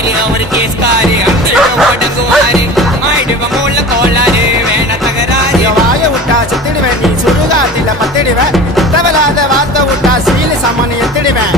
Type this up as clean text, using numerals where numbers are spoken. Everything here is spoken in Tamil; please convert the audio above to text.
மாறி அவர் கேஸ்காரு ஒடங்குவாரு ஆயிடுவ மூல கோளாறு வேண தகராறு வாய விட்டா சுத்திடுவேன் நீ சுடுகாட்டில பத்திடுவேன் தவறாத வார்த்தை விட்டா சீலி சமன் எத்திடுவேன்